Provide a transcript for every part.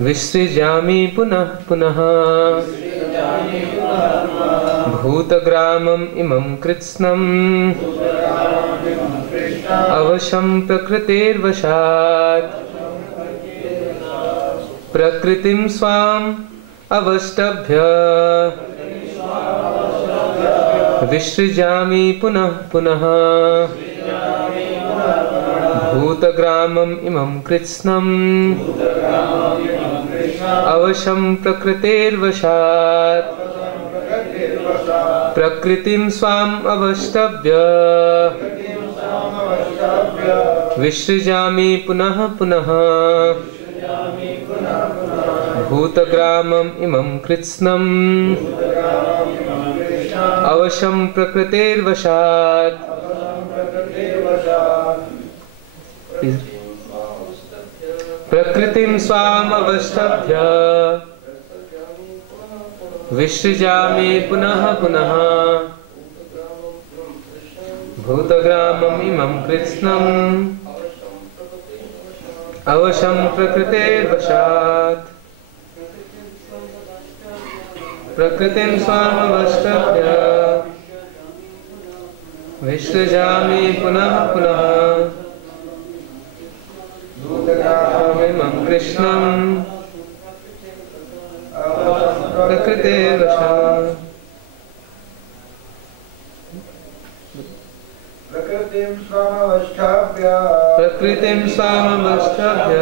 विसृजामि पुनः पुनः भूतग्रामम् इमं कृत्स्नम् अवशं प्रकृतेर्वशात् प्रकृतिं स्वाम् अवष्टभ्य विसृजामि पुनः पुनः भूतग्रामम् इमं कृत्स्नम् अवशं प्रकृतेर्वशात् प्रकृतिं स्वाम् अवष्टभ्य विसृजामि पुनः पुनः भूतग्रामम् इमं कृत्स्नम् अवशं प्रकृतेर्वशात् प्रकृतिं स्वाम् अवष्टभ्य विसृजामि पुनः पुनः भूतग्रामम् इमं कृत्स्नम् अवशं प्रकृतेर्वशात् प्रकृतिं स्वाम् अवष्टभ्य विसृजामि पुनः पुनः भूतग्राममिमं कृत्स्नम् प्रकृतेर्वशात् प्रकृतिं स्वामवस्थाभ्य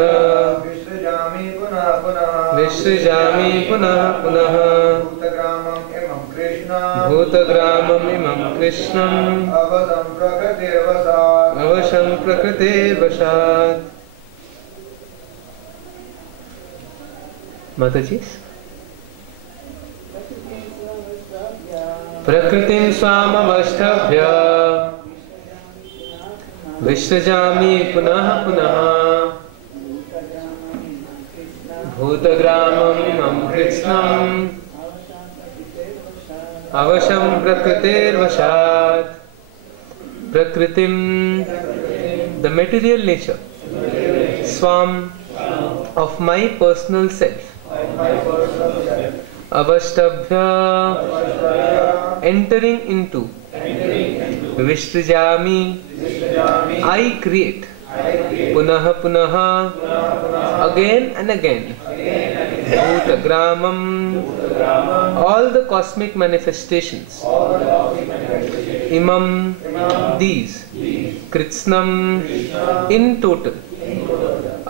विसृजामि पुनः पुनः भूतग्रामम् इमं कृष्णम् अवशं प्रकृतेर्वशात् माताजी प्रकृतिं स्वामवस्थाभ्य विसृजामि पुनः पुनः भूतग्रामम् इमं कृत्स्नम् अवशं प्रकृतेर्वशात् प्रकृतिं the material nature swam of my personal self avastabhya entering into vishrajami I create punah punah again and again bhutagramam all the cosmic manifestations imam these kritsnam in total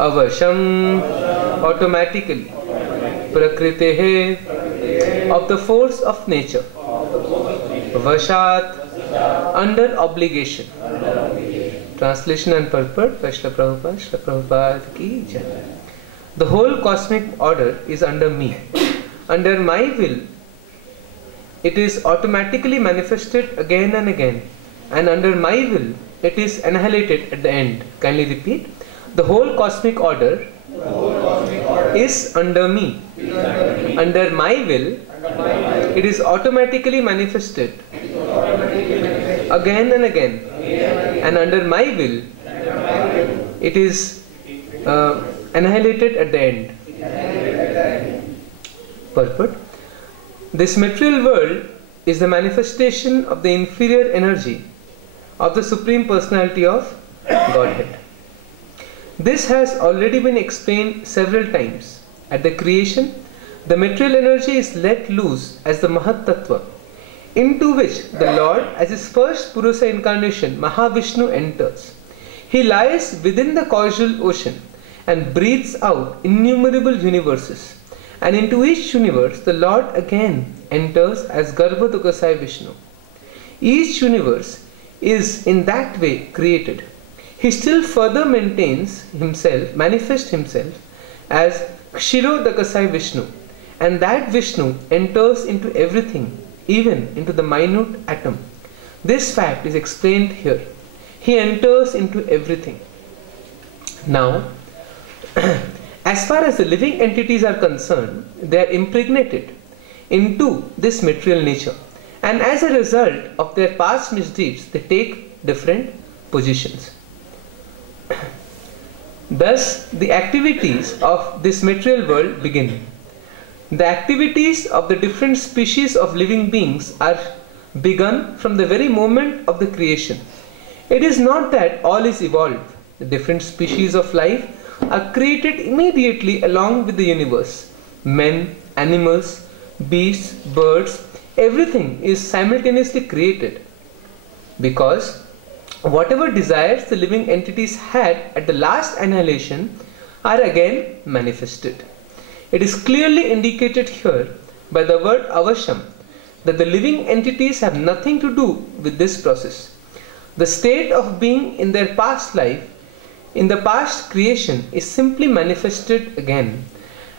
avasham automatically prakritehe of the force of nature vashat under obligation. Translation and purport by Srila Prabhupada ki jai. The whole cosmic order is under me. Under my will, it is automatically manifested again and again, and under my will, it is annihilated at the end. Kindly repeat. The whole cosmic order is under me. Under my will, it is automatically manifested again and again, and under my will, it is annihilated at the end. Purport. This material world is the manifestation of the inferior energy of the Supreme Personality of Godhead. This has already been explained several times. At the creation, the material energy is let loose as the Mahat Tattva, into which the Lord, as his first Purusa incarnation, Mahavishnu, enters. He lies within the causal ocean and breathes out innumerable universes. And into each universe, the Lord again enters as Garbhodakasai Vishnu. Each universe is in that way created. He still further manifests himself as Kshirodakasai Vishnu, and that Vishnu enters into everything, even into the minute atom. This fact is explained here. He enters into everything. Now, as far as the living entities are concerned, they are impregnated into this material nature, and as a result of their past misdeeds, they take different positions. Thus, the activities of this material world begin. The activities of the different species of living beings are begun from the very moment of the creation. It is not that all is evolved. The different species of life are created immediately along with the universe. Men, animals, beasts, birds, everything is simultaneously created. Because whatever desires the living entities had at the last annihilation are again manifested. It is clearly indicated here by the word avasham that the living entities have nothing to do with this process. The state of being in their past life, in the past creation, is simply manifested again,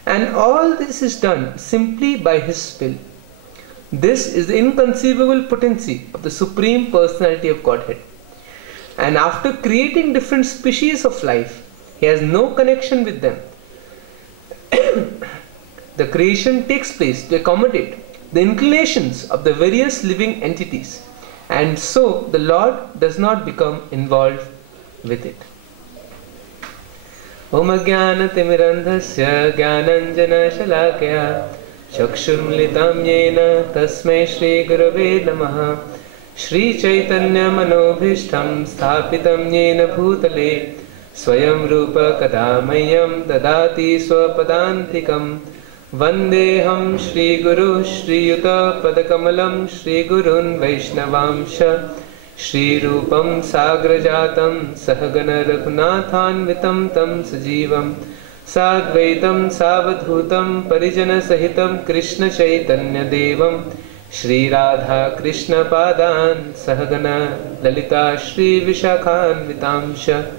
and all this is done simply by His will. This is the inconceivable potency of the Supreme Personality of Godhead. And after creating different species of life, He has no connection with them. The creation takes place to accommodate the inclinations of the various living entities, and so the Lord does not become involved with it. Om Ajnana-timirandhasya Jnananjana Shalakaya Chakshurmilitam Yena Tasmai Shri Gurave Namaha Shri Chaitanya Manobhishtam Sthapitam Yena Bhutale Swayam Rupa Kadamayam Dadati Swapadantikam Vandeham Shri Guru Shri Yuta Padakamalam Shri Gurun Vaishnavamsha Shri Rupam Sagrajatam Sahagana Raghunathanvitam Tam Sajivam Sadvaitam Savadhutam Parijana Sahitam Krishna Chaitanya Devam Shri Radha Krishna Padan Sahagana Lalita Shri Vishakhanvitamsha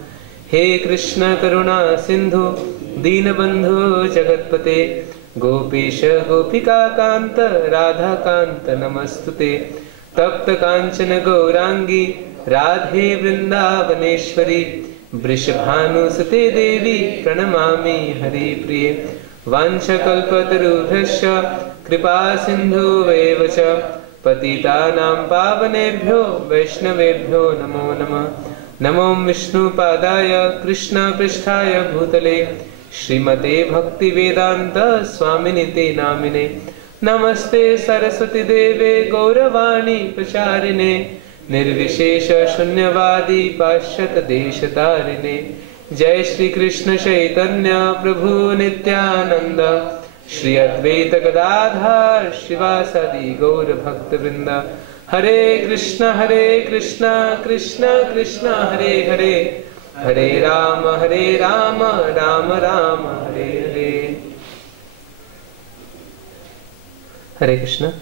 He Krishna Karuna Sindhu Deenabandhu Jagatpate Gopisha Gopika Kanta Radha Kanta Namastute Tapta Kanchana Gaurangi Radhe Vrindavaneshwari Vrishabhanu Sate Devi Pranamami Hari Priye Vancha Kalpatarubhyasya Kripa Sindhu Vevacha Patitanam Pavanebhyo Vaishnavebhyo Namo Namah Namo Vishnu Padaya Krishna Pristhaya Bhutale Srimate Bhakti Vedanta Swaminite Namine Namaste Saraswati Deve Gauravani Pracharine Nirvishesha Shunyavadi Pashyata Deshatarine Jai Shri Krishna Chaitanya Prabhu Nityananda Shri Advaita Gadadhar Shivasadi Gaura Bhakta Vrinda Hare Krishna Krishna Krishna Hare Hare Hare Rama Rama Rama Hare Hare. Hare Krishna.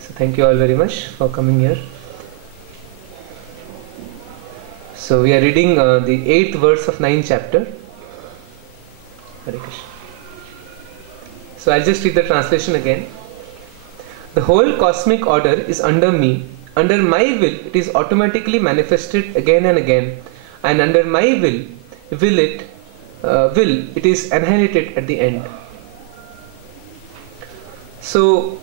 So thank you all very much for coming here. So we are reading the 8th verse of 9th chapter. Hare Krishna. So I'll just read the translation again. The whole cosmic order is under me. Under my will, it is automatically manifested again and again, and under my will, it is annihilated at the end. So,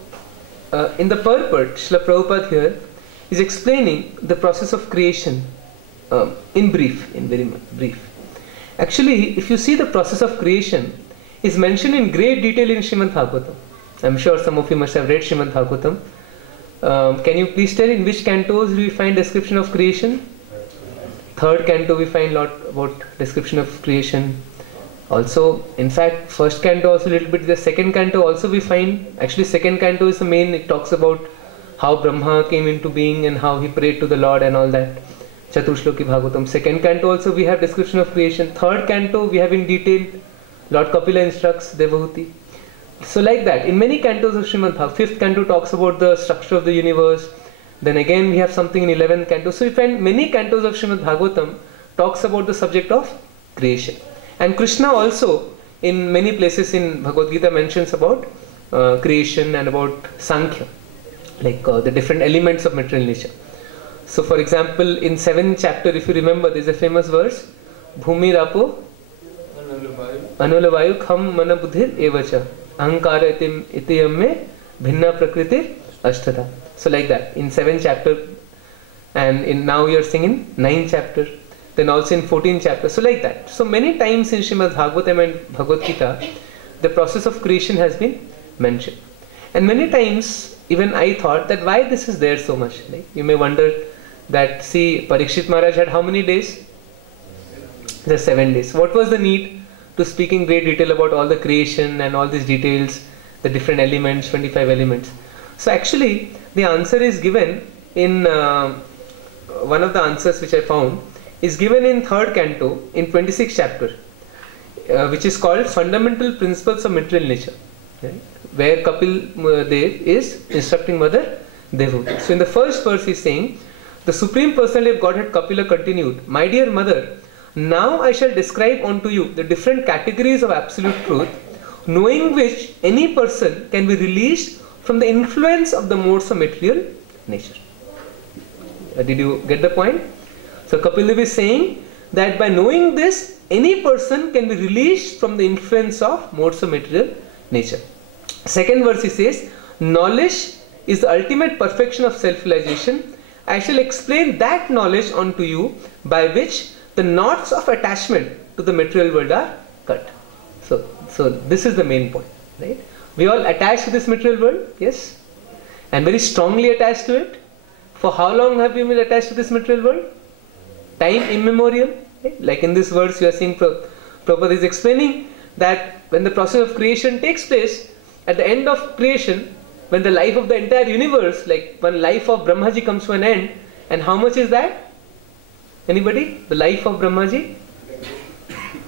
in the purport, Srila Prabhupada here is explaining the process of creation in brief, in very brief. Actually, if you see, the process of creation is mentioned in great detail in Srimad Bhagavatam. I'm sure some of you must have read Srimad Bhagavatam. Can you please tell in which cantos do we find description of creation? Third canto we find lot about description of creation. Also, in fact, first canto also a little bit. The second canto also we find. Actually, second canto is the main. It talks about how Brahma came into being and how he prayed to the Lord and all that. Chaturshloki Bhagavatam. Second canto also we have description of creation. Third canto we have in detail. Lord Kapila instructs Devahuti. So like that, in many cantos of Srimad Bhagavatam. Fifth canto talks about the structure of the universe. Then again we have something in 11th canto. So we find many cantos of Srimad Bhagavatam talks about the subject of creation. And Krishna also in many places in Bhagavad Gita mentions about creation and about Sankhya, like the different elements of material nature. So for example, in 7th chapter, if you remember, there is a famous verse, Bhumi Rapo Anulavayu Kham Mana Buddhir Evacha Ahankara Itiyam Me Bhinna Prakriti Ashtata. So like that, in 7th chapter, and in now you are singing 9th chapter. then also in 14 chapters. So like that. So many times in Srimad Bhagavatam and Bhagavad Gita, the process of creation has been mentioned. And many times even I thought that why this is there so much. Like you may wonder that, see, Parikshit Maharaj had how many days? Just 7 days. What was the need to speak in great detail about all the creation and all these details, the different elements, 25 elements? So actually the answer is given in one of the answers which I found is given in 3rd canto in 26th chapter, which is called Fundamental Principles of Material Nature, right? Where Kapil Dev is instructing Mother Devhuti. So in the first verse he is saying, the Supreme Personality of Godhead Kapila continued, my dear Mother, now I shall describe unto you the different categories of absolute truth, knowing which any person can be released from the influence of the modes of material nature. Did you get the point? So Kapil Dev is saying that by knowing this, any person can be released from the influence of modes of material nature. Second verse he says, knowledge is the ultimate perfection of self-realization. I shall explain that knowledge unto you by which the knots of attachment to the material world are cut. So this is the main point, right? We all attached to this material world, yes, and very strongly attached to it. For how long have we been attached to this material world? Time immemorial. Right? Like in this verse you are seeing Prabhupada is explaining that when the process of creation takes place, at the end of creation, when the life of the entire universe, like when life of Brahmaji comes to an end, and how much is that? Anybody? The life of Brahmaji?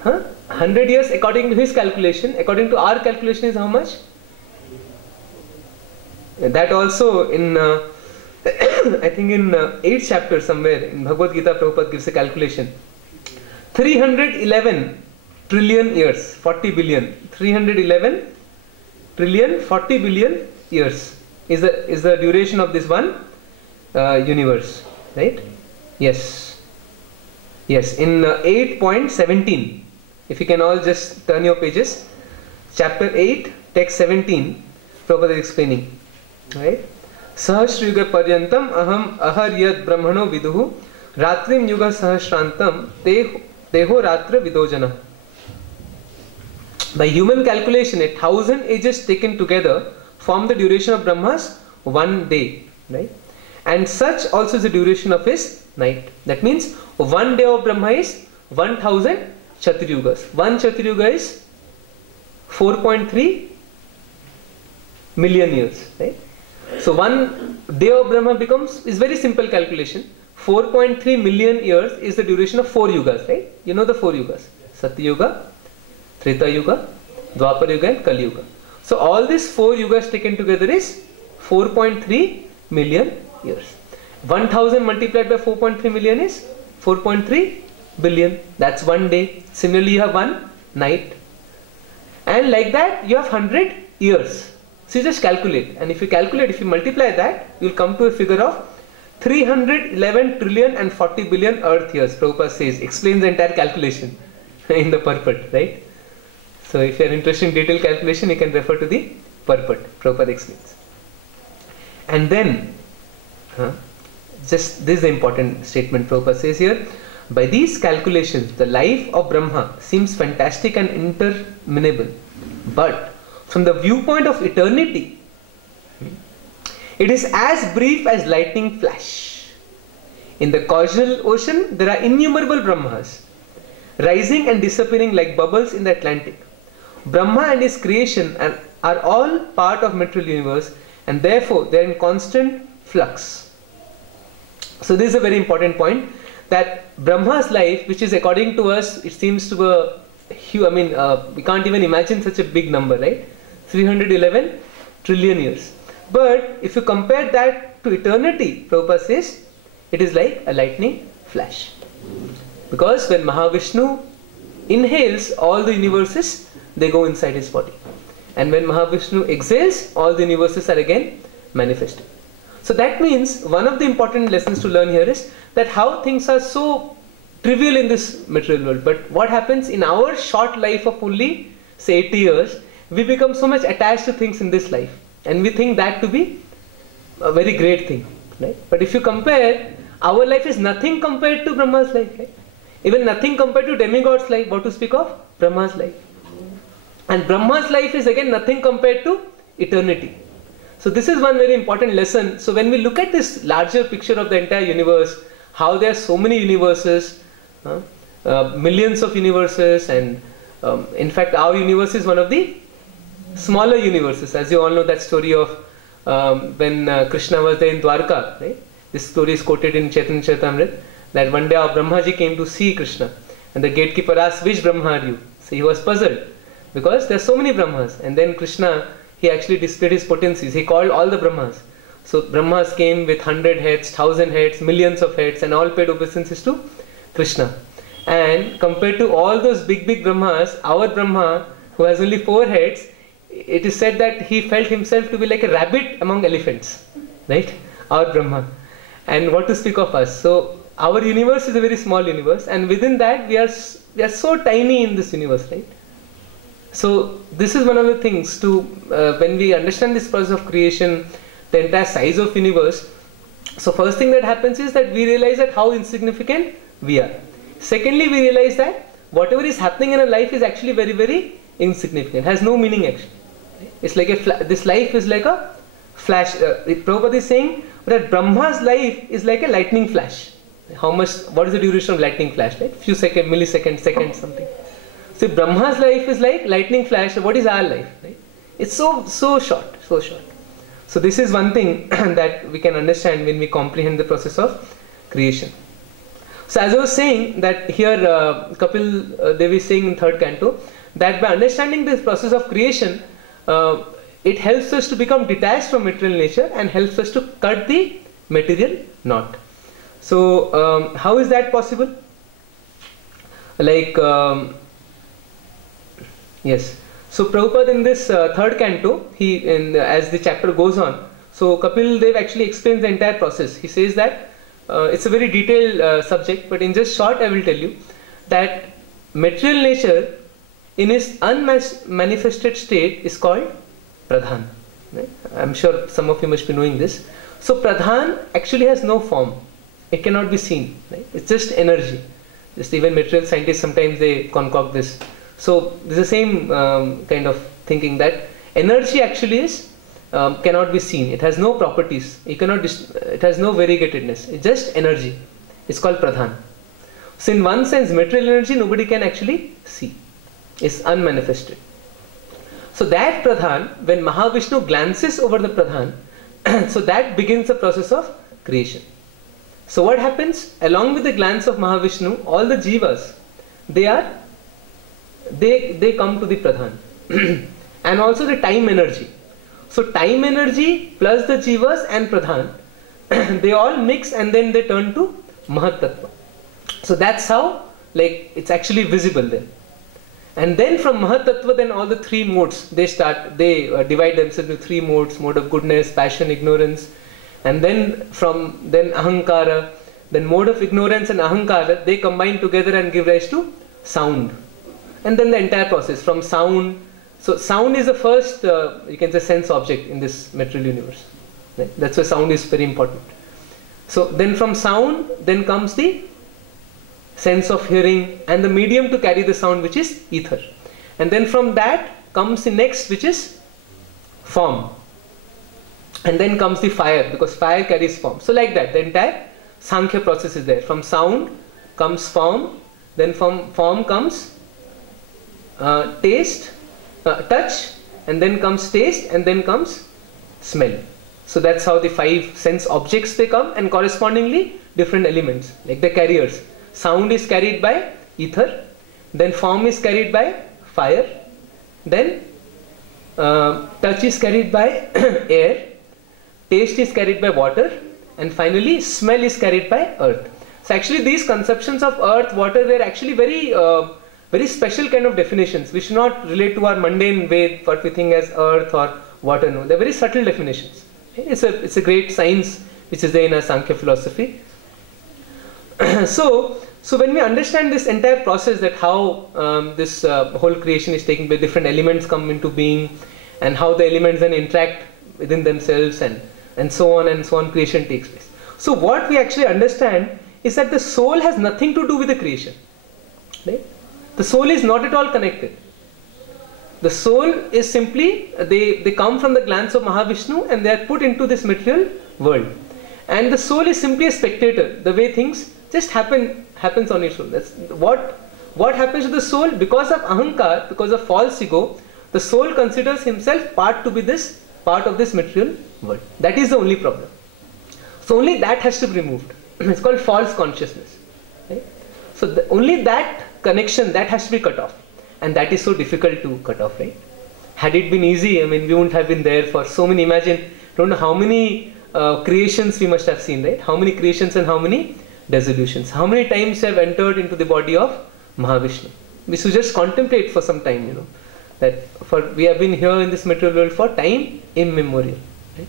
100 years according to his calculation. According to our calculation is how much? That also in I think in 8th chapter somewhere in Bhagavad Gita Prabhupada gives a calculation. 311 trillion years, 40 billion. 311 trillion, 40 billion years is the duration of this one universe, right? Yes. Yes, in 8.17. If you can all just turn your pages. Chapter 8, text 17, Prabhupada is explaining. Right? Sahasrayuga paryantam aham aharyad brahmano viduhu ratrim yuga sahasrantam teho ratra vidojana. By human calculation, 1,000 ages taken together form the duration of Brahma's 1 day. Right? And such also is the duration of his night. That means 1 day of Brahma is 1,000 Chaturyugas. 1 Chaturyuga is 4.3 million years. Right? So 1 day of Brahma is very simple calculation. 4.3 million years is the duration of 4 yugas. Right? You know the 4 yugas. Satya Yuga, Treta Yuga, Dwapar Yuga and Kali Yuga. So all these 4 yugas taken together is 4.3 million years. 1000 multiplied by 4.3 million is 4.3 billion. That's 1 day. Similarly, you have 1 night. And like that, you have 100 years. So you just calculate. And if you calculate, if you multiply that, you will come to a figure of 311 trillion and 40 billion earth years. Prabhupada says, explains the entire calculation in the purport, right? So if you are interested in detailed calculation, you can refer to the purport. Prabhupada explains. And then, just this is the important statement Prabhupada says here. By these calculations, the life of Brahma seems fantastic and interminable. But from the viewpoint of eternity, it is as brief as lightning flash. In the causal ocean, there are innumerable Brahmas, rising and disappearing like bubbles in the Atlantic. Brahma and his creation are all part of material universe, and therefore they are in constant flux. So this is a very important point, that Brahma's life, which is according to us, it seems to be a huge, we can't even imagine such a big number, right? 311 trillion years. But if you compare that to eternity, Prabhupada says, it is like a lightning flash. Because when Mahavishnu inhales, all the universes, they go inside his body. And when Mahavishnu exhales, all the universes are again manifested. So that means one of the important lessons to learn here is that how things are so trivial in this material world. But what happens in our short life of only, say, 80 years, we become so much attached to things in this life. And we think that to be a very great thing. Right? But if you compare, our life is nothing compared to Brahma's life. Right? Even nothing compared to demigod's life, what to speak of Brahma's life. And Brahma's life is again nothing compared to eternity. So this is one very important lesson. So when we look at this larger picture of the entire universe, how there are so many universes, millions of universes, and in fact our universe is one of the smaller universes. As you all know that story of when Krishna was there in Dwarka, right? This story is quoted in Chaitanya Charitamrita, that one day our Brahmaji came to see Krishna, and the gatekeeper asked, which Brahma are you? So he was puzzled, because there are so many Brahmas. And then Krishna, he actually displayed his potencies. He called all the Brahmas. So Brahmas came with 100 heads, 1000 heads, millions of heads, and all paid obeisances to Krishna. And compared to all those big Brahmas, our Brahma, who has only 4 heads, it is said that he felt himself to be like a rabbit among elephants, right? Our Brahma. And what to speak of us? So our universe is a very small universe, and within that we are so tiny in this universe, right? So this is one of the things to when we understand this process of creation, the entire size of universe. So first thing that happens is that we realize that how insignificant we are. Secondly, we realize that whatever is happening in our life is actually very insignificant. It has no meaning actually. It's like this life is like a flash. Prabhupada is saying that Brahma's life is like a lightning flash. What is the duration of lightning flash? Right? Few seconds, milliseconds, seconds, something. So Brahma's life is like lightning flash. What is our life? Right? It's so short, so short. So this is one thing that we can understand when we comprehend the process of creation. So as I was saying that here Kapil Devi is saying in 3rd canto that by understanding this process of creation, it helps us to become detached from material nature and helps us to cut the material knot. So how is that possible? Like yes. So Prabhupada in this 3rd canto, as the chapter goes on, so Kapil Dev actually explains the entire process. He says that it's a very detailed subject, but in just short I will tell you that material nature in its unmanifested state is called Pradhan. Right? I'm sure some of you must be knowing this. So Pradhan actually has no form. It cannot be seen. Right? It's just energy. Just even material scientists sometimes they concoct this. So this is the same kind of thinking that energy actually is cannot be seen. It has no properties. It has no variegatedness. It's just energy. It's called Pradhan. So in one sense, material energy nobody can actually see. It's unmanifested. So that Pradhan, when Mahavishnu glances over the Pradhan, so that begins the process of creation. So what happens? Along with the glance of Mahavishnu, all the jivas, they come to the Pradhan. And also the time energy. So time energy plus the jivas and Pradhan, they all mix and then they turn to Mahat Tattva. So that's how, like, it's actually visible then. And then from Mahat Tattva, then all the 3 modes, they divide themselves into 3 modes, mode of goodness, passion, ignorance. And then then Ahankara, then mode of ignorance and Ahankara, they combine together and give rise to sound. And then the entire process from sound. So sound is the first, you can say, sense object in this material universe. Right? That's why sound is very important. So then from sound, then comes the sense of hearing and the medium to carry the sound, which is ether. And then from that comes the next, which is form. And then comes the fire, because fire carries form. So like that, the entire Sankhya process is there. From sound comes form, then from form comes taste, touch, and then comes taste, and then comes smell. So that's how the 5 sense objects they come, and correspondingly different elements, like the carriers. Sound is carried by ether, then form is carried by fire, then touch is carried by air, taste is carried by water, and finally smell is carried by earth. So actually these conceptions of earth, water, they are actually very special kind of definitions. We should not relate to our mundane way what we think as earth or water. No, they are very subtle definitions. It's a great science which is there in our Sankhya philosophy. So when we understand this entire process, that how this whole creation is taking place, different elements come into being, and how the elements then interact within themselves, and so on, creation takes place. So what we actually understand is that the soul has nothing to do with the creation. Right? The soul is not at all connected. The soul is simply, they come from the glands of Mahavishnu and they are put into this material world. And the soul is simply a spectator. The way things just happens on its own. That's what happens to the soul because of ahankar, because of false ego. The soul considers himself part of this material world. That is the only problem. So only that has to be removed. It's called false consciousness. Right? So only that connection, that has to be cut off. And that is so difficult to cut off, right? Had it been easy, I mean, we wouldn't have been there for so many, imagine, don't know how many creations we must have seen, right? How many creations and how many dissolutions. How many times have entered into the body of Mahavishnu. We should just contemplate for some time, that we have been here in this material world for time immemorial. Right?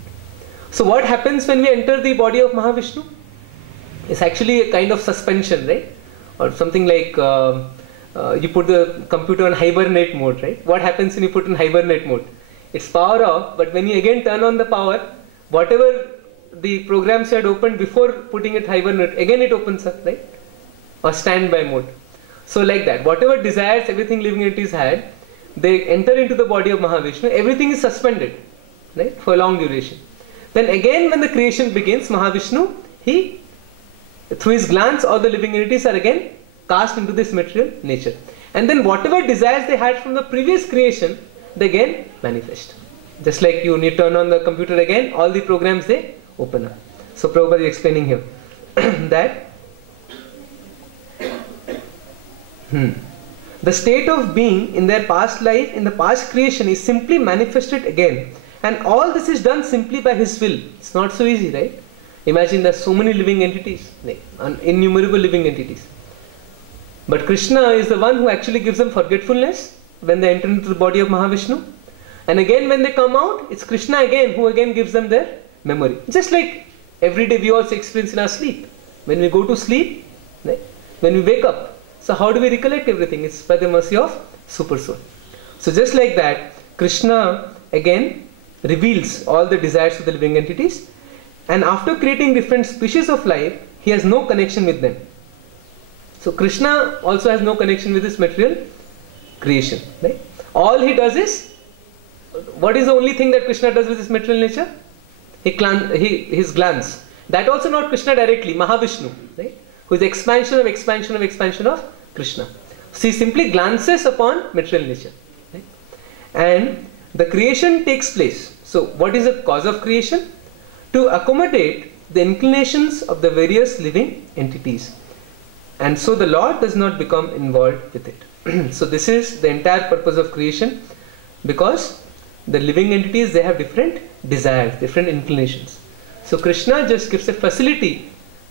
So what happens when we enter the body of Mahavishnu? It's actually a kind of suspension, right? Or something like you put the computer on hibernate mode, right? What happens when you put in hibernate mode? It's power off, but when you again turn on the power, whatever the programs you had opened before putting it hibernate, again it opens up, right? Or standby mode. So like that, whatever desires everything living entities had, they enter into the body of Mahavishnu, everything is suspended, right? For a long duration. Then again when the creation begins, Mahavishnu, he, through his glance, all the living entities are again cast into this material nature. And then whatever desires they had from the previous creation, they again manifest. Just like you need to turn on the computer again, all the programs they open up. So Prabhupada is explaining here that the state of being in their past life, in the past creation, is simply manifested again. And all this is done simply by his will. It's not so easy, right? Imagine there's so many living entities, innumerable living entities. But Krishna is the one who actually gives them forgetfulness when they enter into the body of Mahavishnu. And again when they come out, it's Krishna again who again gives them their memory. Just like every day we also experience in our sleep. When we go to sleep, right? When we wake up. So how do we recollect everything? It's by the mercy of Super Soul. So just like that, Krishna again reveals all the desires of the living entities. And after creating different species of life, he has no connection with them. So Krishna also has no connection with this material creation. Right? All he does is, what is the only thing that Krishna does with his material nature? His glance. That also not Krishna directly, Mahavishnu, right? Who is expansion of Krishna. So he simply glances upon material nature. Right? And the creation takes place. So what is the cause of creation? To accommodate the inclinations of the various living entities. And so the Lord does not become involved with it. So this is the entire purpose of creation, because the living entities, they have different desires, different inclinations. So Krishna just gives a facility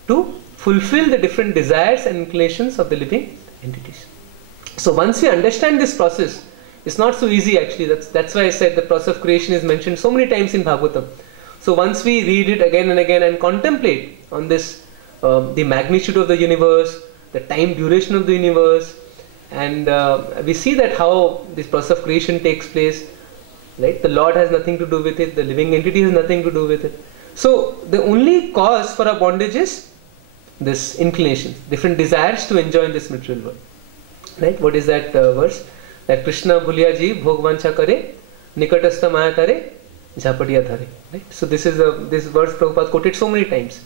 to fulfill the different desires and inclinations of the living entities. So once we understand this process, it's not so easy actually. That's why I said the process of creation is mentioned so many times in Bhagavatam. So once we read it again and again and contemplate on this, the magnitude of the universe, the time duration of the universe, and we see that how this process of creation takes place, right? The Lord has nothing to do with it, the living entity has nothing to do with it. So the only cause for our bondage is this inclination, different desires to enjoy in this material world. Right? What is that verse? That Krishna bhuliya ji bhogvancha kare, nikatastha maya tare, jhapadiya thare. Right? So this is this verse Prabhupada quoted so many times.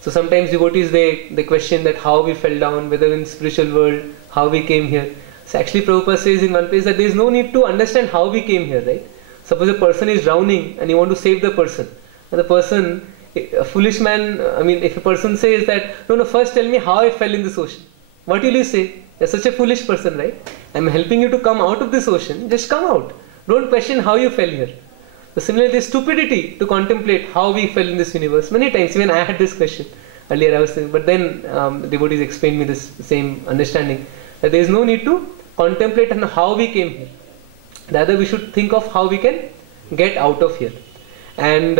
So sometimes devotees they question that how we fell down, whether in spiritual world, how we came here. So actually Prabhupada says in one place that there is no need to understand how we came here, right? Suppose a person is drowning and you want to save the person. And the person, a foolish man, I mean, if a person says that, no, first tell me how I fell in this ocean. What will you say? You're such a foolish person, right? I'm helping you to come out of this ocean. Just come out. Don't question how you fell here. So similarly, the stupidity to contemplate how we fell in this universe. Many times, even I had this question earlier, I was saying, but then devotees explained me this same understanding, that there is no need to contemplate on how we came here. Rather, we should think of how we can get out of here. And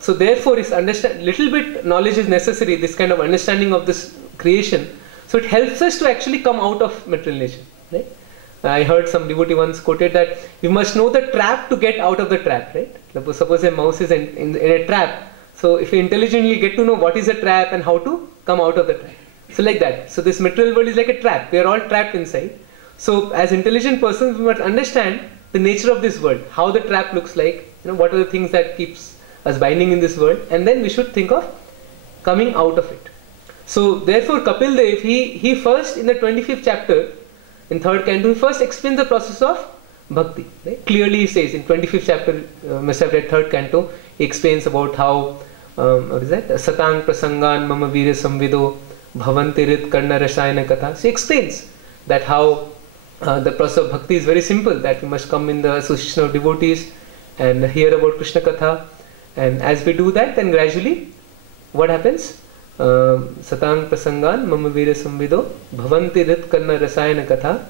so therefore, little bit knowledge is necessary, this kind of understanding of this creation. So it helps us to actually come out of material nature. Right? I heard some devotee once quoted that you must know the trap to get out of the trap. Right? Suppose a mouse is in a trap. So if you intelligently get to know what is a trap and how to come out of the trap. So like that. So this material world is like a trap. We are all trapped inside. So as intelligent persons, we must understand the nature of this world, how the trap looks like, what are the things that keeps us binding in this world, and then we should think of coming out of it. So therefore Kapil Dev, he first in the 25th chapter, in 3rd canto, he first explains the process of bhakti. Right? Clearly he says in 25th chapter, must have read 3rd canto, he explains about how, what is that? Satang prasangan mama veera samvido bhavanti rit karna rasayana katha. So he explains that how the process of bhakti is very simple, that we must come in the association of devotees and hear about Krishna Katha, and as we do that, then gradually what happens? Satang prasangan mama veera samvido bhavanti rit karna rasayana katha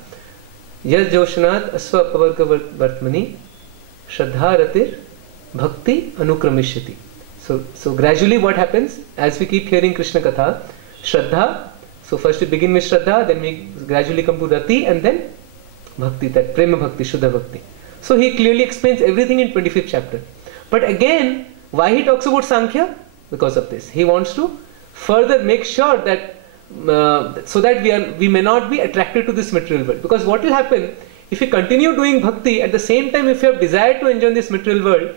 yas joshanat asva pavarga vartmani shraddha ratir bhakti anukramishati. So gradually what happens, as we keep hearing Krishna Katha, shraddha, so first we begin with shraddha, then we gradually come to rati, and then bhakti, that prema bhakti, shuddha bhakti. So he clearly explains everything in 25th chapter. But again, why he talks about Sankhya? Because of this. He wants to further make sure that so that we may not be attracted to this material world. Because what will happen if you continue doing bhakti at the same time, if you have desire to enjoy this material world,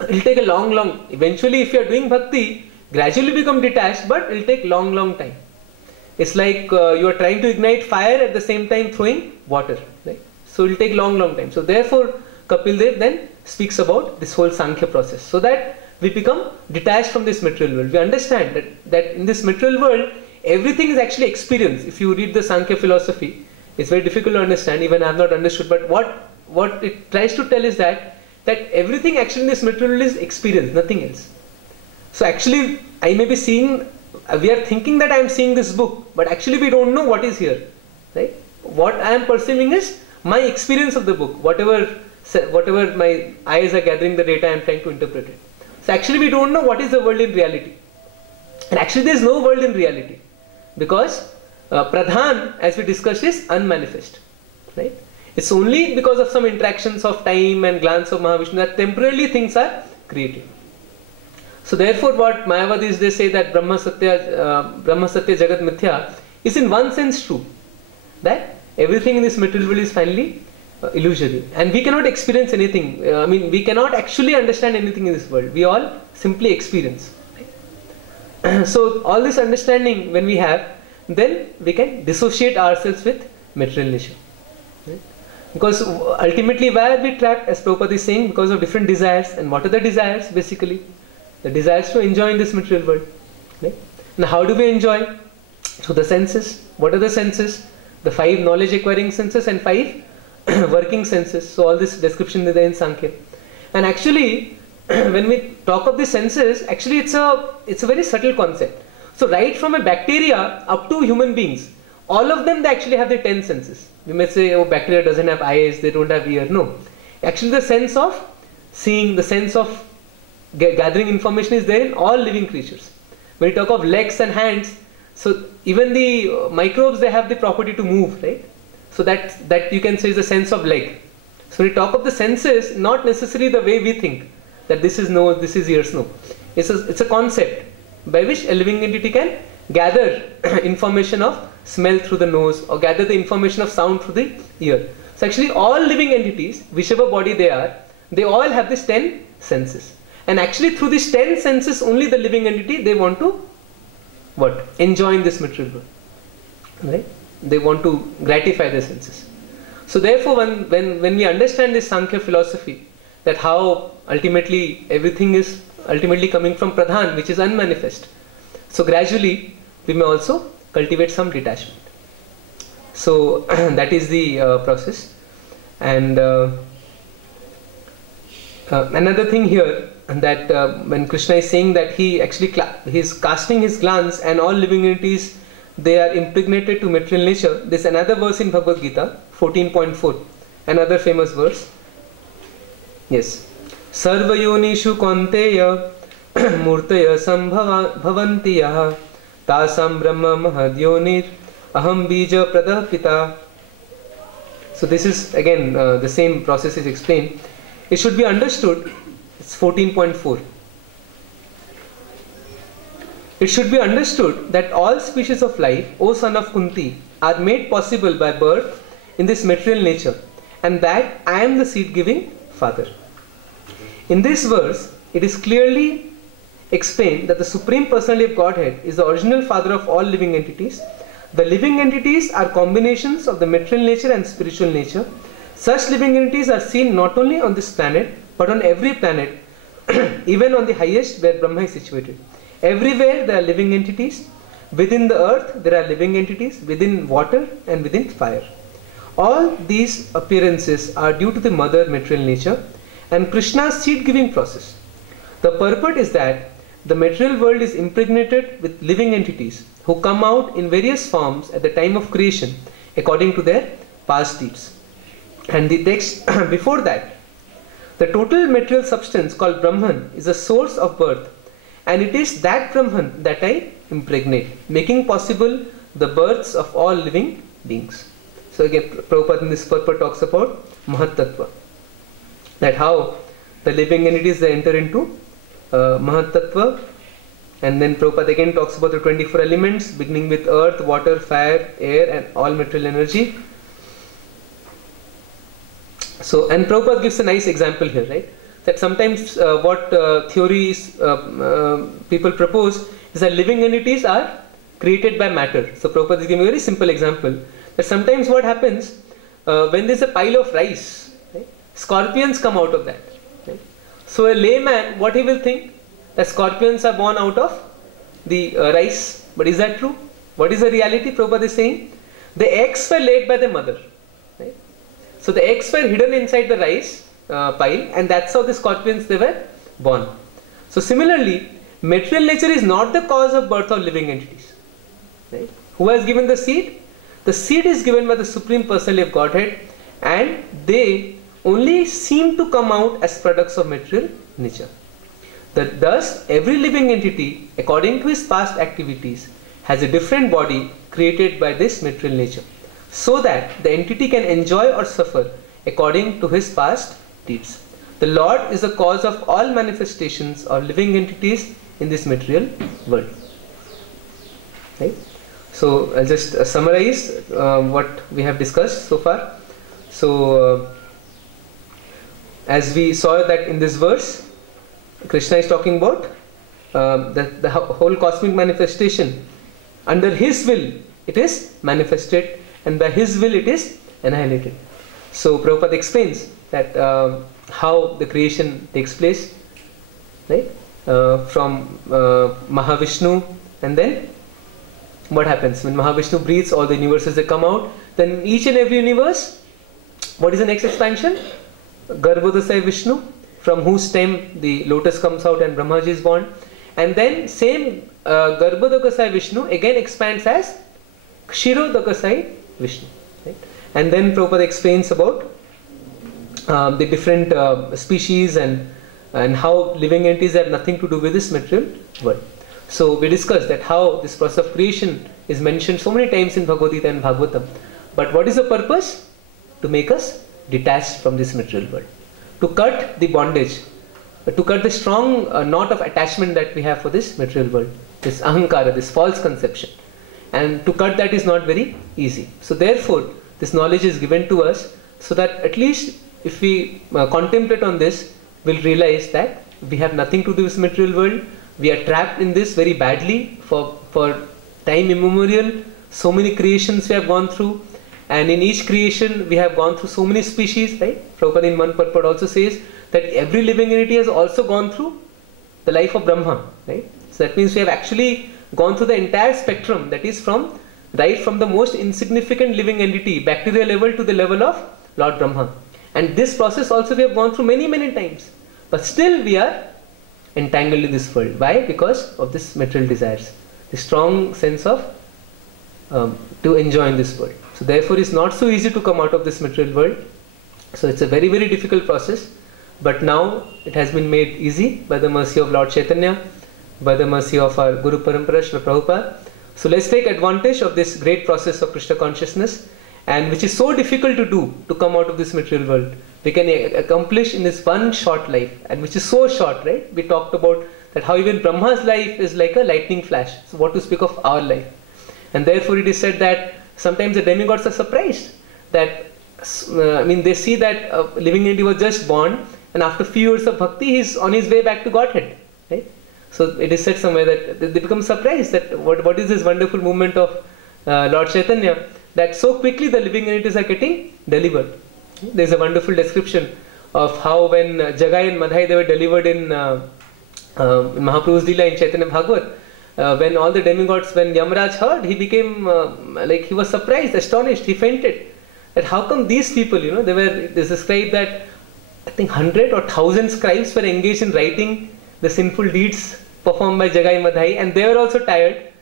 it will take a long, eventually if you are doing bhakti, gradually become detached, but it will take long time. It's like you are trying to ignite fire at the same time throwing water, right? So it will take long time. So therefore Kapil Dev then speaks about this whole Sankhya process, so that we become detached from this material world. We understand that in this material world, everything is actually experience. If you read the Sankhya philosophy, it's very difficult to understand, even I have not understood, but what it tries to tell is that everything actually in this material world is experience, nothing else. So actually I may be seeing, we are thinking that I am seeing this book, but actually we don't know what is here, right? What I am perceiving is my experience of the book, whatever my eyes are gathering the data I am trying to interpret it. So actually we don't know what is the world in reality. And actually there is no world in reality, because Pradhan, as we discussed, is unmanifest, right? It's only because of some interactions of time and glance of Mahavishnu that temporarily things are created. So therefore what Mayavadis, they say that Brahma Satya Jagat Mithya is in one sense true, that everything in this material world is finally illusory, and we cannot experience anything. We cannot actually understand anything in this world. We all simply experience. Right? So all this understanding when we have, then we can dissociate ourselves with material nature. Right? Because ultimately why are we trapped, as Prabhupada is saying? Because of different desires. And what are the desires basically? The desires to enjoy in this material world. Right? Now how do we enjoy? Through the senses. What are the senses? The 5 knowledge acquiring senses and 5 working senses. So all this description is there in Sankhya. And actually when we talk of the senses, actually it's a very subtle concept. So right from a bacteria up to human beings, all of them, they actually have the 10 senses. We may say, oh, bacteria doesn't have eyes, they don't have ear. No. Actually the sense of seeing, the sense of gathering information is there in all living creatures. When we talk of legs and hands, so even the microbes, they have the property to move, right? So that you can say is the sense of leg. So when we talk of the senses, not necessarily the way we think, that this is nose, this is ears, no. It's a concept by which a living entity can gather information of smell through the nose, or gather the information of sound through the ear. So actually all living entities, whichever body they are, they all have these 10 senses. And actually through these 10 senses, only the living entity, they want to what? Enjoy in this material world. Right? They want to gratify their senses. So therefore when we understand this Sankhya philosophy, that how ultimately everything is ultimately coming from Pradhan, which is unmanifest. So gradually we may also cultivate some detachment. So that is the process. And another thing here, that when Krishna is saying that he actually is casting his glance and all living entities, they are impregnated to material nature. There is another verse in Bhagavad Gita 14.4, another famous verse. Yes. Sarva yonishu konteya murtaya sambhavanti yaha tasam brahma mahadyonir aham bija pradah pita. So this is again the same process is explained. It should be understood. It's 14.4. It should be understood that all species of life, O son of Kunti, are made possible by birth in this material nature, and that I am the seed-giving father. In this verse, it is clearly explained that the Supreme Personality of Godhead is the original father of all living entities. The living entities are combinations of the material nature and spiritual nature. Such living entities are seen not only on this planet, but on every planet, even on the highest where Brahma is situated. Everywhere there are living entities. Within the earth there are living entities, within water and within fire. All these appearances are due to the mother material nature and Krishna's seed-giving process. The purport is that the material world is impregnated with living entities who come out in various forms at the time of creation according to their past deeds. And the text before that, the total material substance called Brahman is a source of birth, and it is that Brahman that I impregnate, making possible the births of all living beings. So again, Prabhupada in this purport talks about Mahat Tattva, that how the living entities they enter into Mahat Tattva, and then Prabhupada again talks about the 24 elements beginning with earth, water, fire, air and all material energy. So, and Prabhupada gives a nice example here, right? That sometimes what theories people propose is that living entities are created by matter. So Prabhupada is giving a very simple example that sometimes what happens when there is a pile of rice, right? Scorpions come out of that. Right? So a layman, what he will think? That scorpions are born out of the rice. But is that true? What is the reality? Prabhupada is saying the eggs were laid by the mother. Right? So the eggs were hidden inside the rice pile, and that's how the scorpions they were born. So similarly, material nature is not the cause of birth of living entities. Right? Who has given the seed? The seed is given by the Supreme Personality of Godhead, and they only seem to come out as products of material nature. Thus, every living entity, according to his past activities, has a different body created by this material nature, so that the entity can enjoy or suffer according to his past deeds. The Lord is the cause of all manifestations of living entities in this material world. Right? So I'll just summarize what we have discussed so far. So as we saw that in this verse, Krishna is talking about the whole cosmic manifestation. Under his will it is manifested, and by his will it is annihilated. So Prabhupada explains that how the creation takes place, right? From Mahavishnu, and then what happens when Mahavishnu breathes, all the universes they come out. Then each and every universe, what is the next expansion? Garbhodasaya Vishnu, from whose stem the lotus comes out and Brahmaji is born. And then same Garbhodakasaya Vishnu again expands as Kshirodakasaya Vishnu. Right? And then Prabhupada explains about the different species and how living entities have nothing to do with this material world. So we discussed that how this process of creation is mentioned so many times in Bhagavad Gita and Bhagavatam. But what is the purpose? To make us detached from this material world. To cut the bondage, to cut the strong knot of attachment that we have for this material world, this ahankara, this false conception. And to cut that is not very easy. So therefore, this knowledge is given to us so that at least if we contemplate on this, we'll realize that we have nothing to do with this material world. We are trapped in this very badly for time immemorial. So many creations we have gone through. And in each creation, we have gone through so many species, right? Prabhupada in one purport also says that every living entity has also gone through the life of Brahma, right? So that means we have actually gone through the entire spectrum, that is right from the most insignificant living entity, bacteria level, to the level of Lord Brahma. And this process also we have gone through many, many times. But still we are entangled in this world. Why? Because of this material desires, the strong sense of to enjoy in this world. So therefore it's not so easy to come out of this material world. So it's a very, very difficult process. But now it has been made easy by the mercy of Lord Chaitanya, by the mercy of our Guru Parampara, Srila Prabhupada. So let's take advantage of this great process of Krishna consciousness, and which is so difficult to do, to come out of this material world. We can accomplish in this one short life, and which is so short, right? We talked about that how even Brahma's life is like a lightning flash. So what to speak of our life? And therefore it is said that sometimes the demigods are surprised that, they see that a living entity was just born, and after few years of bhakti, he is on his way back to Godhead. Right? So it is said somewhere that they become surprised that what is this wonderful movement of Lord Chaitanya, that so quickly the living entities are getting delivered. There is a wonderful description of how when Jagai and Madhai, they were delivered in Mahaprabhu's Leela in Chaitanya Bhagavat. When all the demigods, when Yamraj heard, he became he was surprised, astonished, he fainted. That how come these people, it is described that I think 100 or 1,000 scribes were engaged in writing the sinful deeds performed by Jagai Madhai, and they were also tired.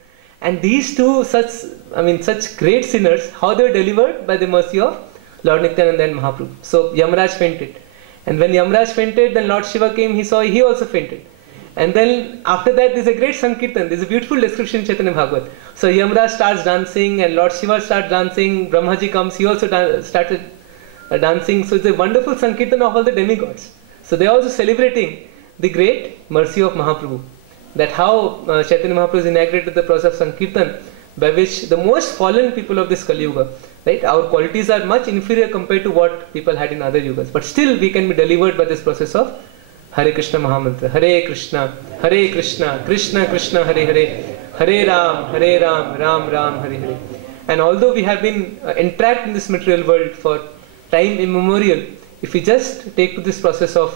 And these two such great sinners, how they were delivered? By the mercy of Lord Nityananda and Mahaprabhu. So Yamraj fainted. And when Yamraj fainted, then Lord Shiva came, he saw, he also fainted. And then after that, there is a great Sankirtan. There is a beautiful description in Chaitanya Bhagavat. So Yamraj starts dancing and Lord Shiva starts dancing. Brahmaji comes, he also started dancing. So it's a wonderful Sankirtan of all the demigods. So they are also celebrating the great mercy of Mahaprabhu. That how Chaitanya Mahaprabhu inaugurated the process of Sankirtan, by which the most fallen people of this Kali Yuga, right, our qualities are much inferior compared to what people had in other yugas. But still we can be delivered by this process of Hare Krishna Mahamantra. Hare Krishna, Krishna Krishna, Hare Hare, Hare Ram, Ram Ram, Hare Hare. And although we have been entrapped in this material world for time immemorial, if we just take to this process of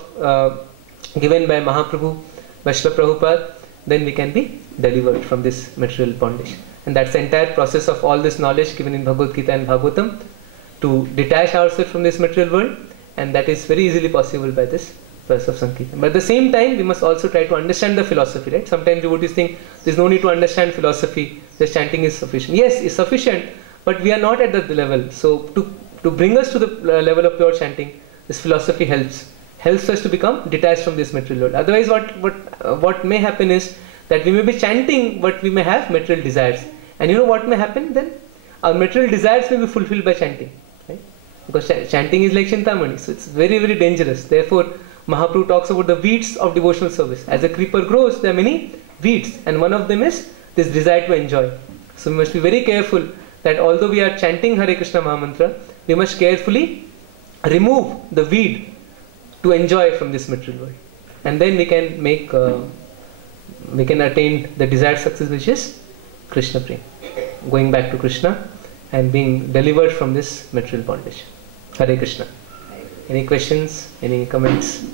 given by Mahaprabhu, Vaishnava Prabhupada, then we can be delivered from this material bondage. And that's the entire process of all this knowledge given in Bhagavad Gita and Bhagavatam, to detach ourselves from this material world, and that is very easily possible by this process of Sankirtan. But at the same time, we must also try to understand the philosophy, right? Sometimes devotees think there's no need to understand philosophy, the chanting is sufficient. Yes, it's sufficient, but we are not at that level. So to bring us to the level of pure chanting, this philosophy helps us to become detached from this material world. Otherwise, what may happen is that we may be chanting, but we may have material desires. And you know what may happen then? Our material desires may be fulfilled by chanting. Right? Because chanting is like Chintamani, so it's very, very dangerous. Therefore, Mahaprabhu talks about the weeds of devotional service. As a creeper grows, there are many weeds, and one of them is this desire to enjoy. So we must be very careful that although we are chanting Hare Krishna Mahamantra, we must carefully remove the weed to enjoy from this material world. And then we can we can attain the desired success, which is Krishna Prem, going back to Krishna and being delivered from this material bondage. Hare Krishna. Any questions? Any comments?